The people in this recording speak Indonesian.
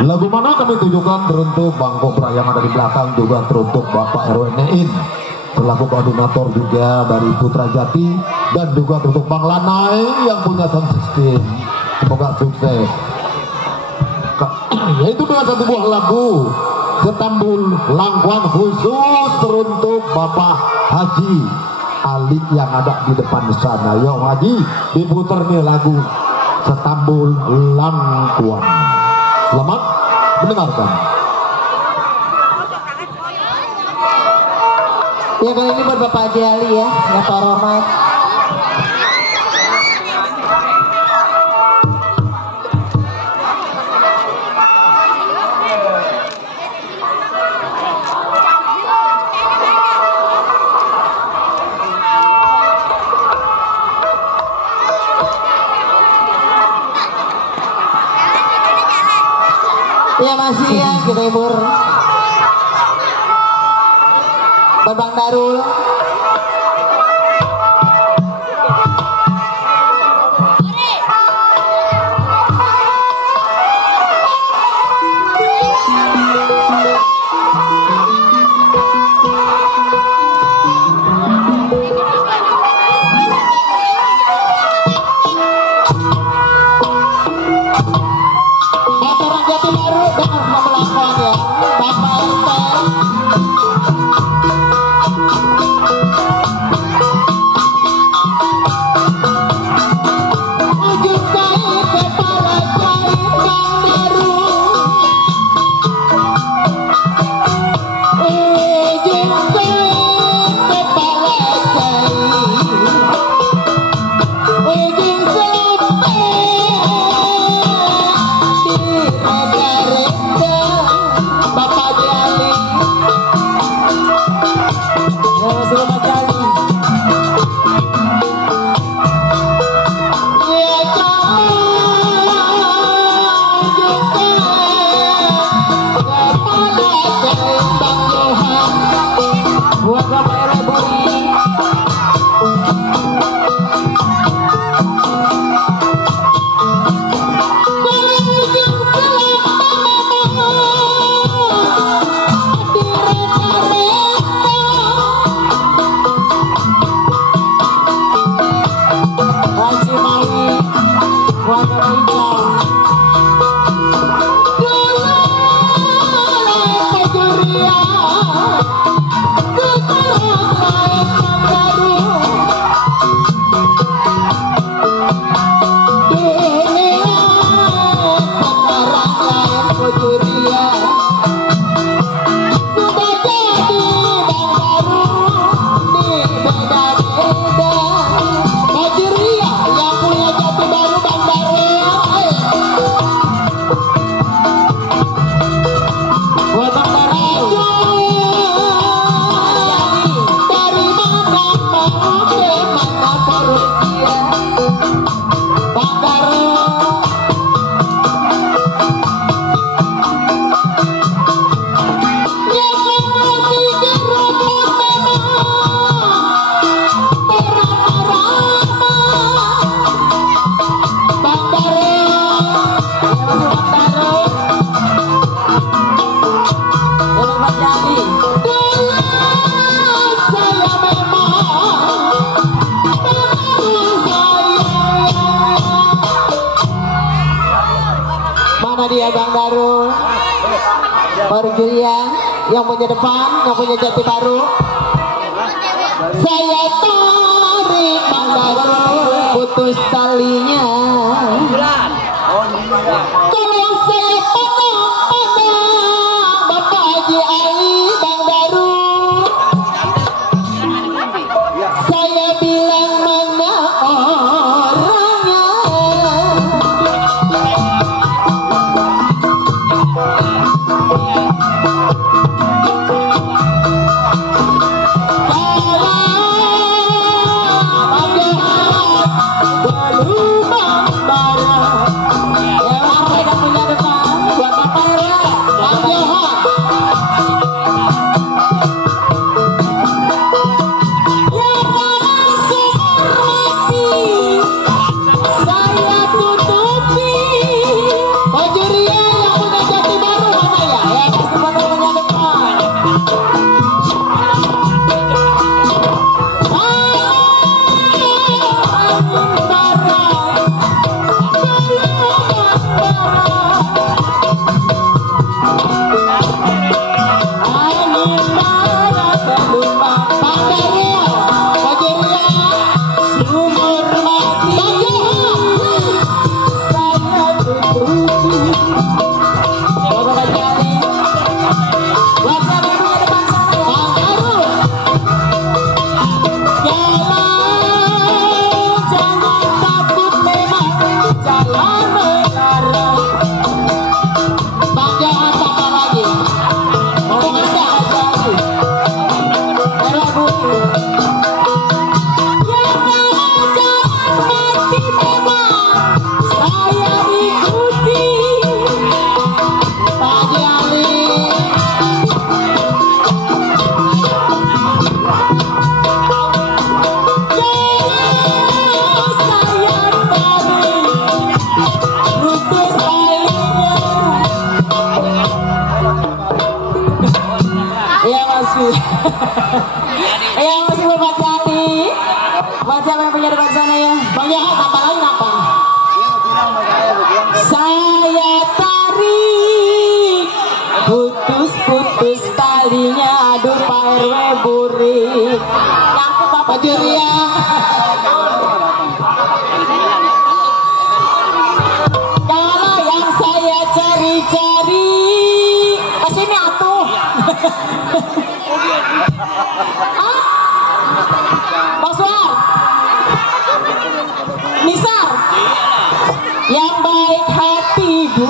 Lagu mana kami tujukan teruntuk Bang Kobra yang ada di belakang, juga teruntuk Bapak RW Nein selaku koordinator juga dari Putra Jati, dan juga teruntuk Bang Lanai yang punya sound system. Semoga sukses. Yaitu dengan satu buah lagu Setambul Langkuan khusus teruntuk Bapak Haji Ali yang ada di depan sana. Yo Haji, diputar nih lagu Setambul Langkuan. Selamat mendengarkan. Ya kali ini buat Bapak Haji Ali ya, yang terhormat. Ya masih ya kita hibur Bang Darul. Dia Bang Darul baru Julian yang punya depan, yang punya Jati Baru. Saya tarik Bang Darul putus talinya. Kalau saya pandang Bapak Haji Ali Bang Darul, saya bilang mana orangnya. Belum Bapak Jali. WhatsApp yang punya depan sana ya. Bang Arul. Jangan takut memang jalan mengarah. Bang jangan tambah lagi. Ngomong ada aja aku. Lagu ini. Yang masih Bapak Jali. Baca yang punya depan sana ya. Bang Jahat tambah lagi apa? Saya tarik putus-putus talinya. Aduh Pak RW burik. Nyangkut Bapak Juria. Kalau yang saya cari-cari kesini atuh. Bang Suar, Nisar, yang baik hati Bu.